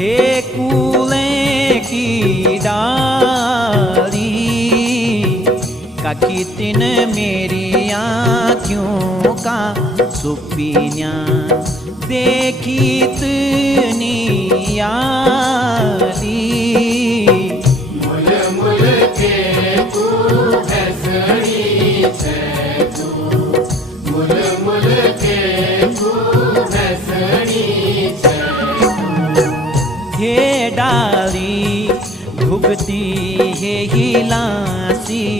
हे कूले की डाली का कितन मेरी आँखों का सुपीन्या देखी तनी यारी मुल मुल के तू भैसड़ी छे तू मुल मुल के तू भैसड़ी छे हे डाली भुगती है हिला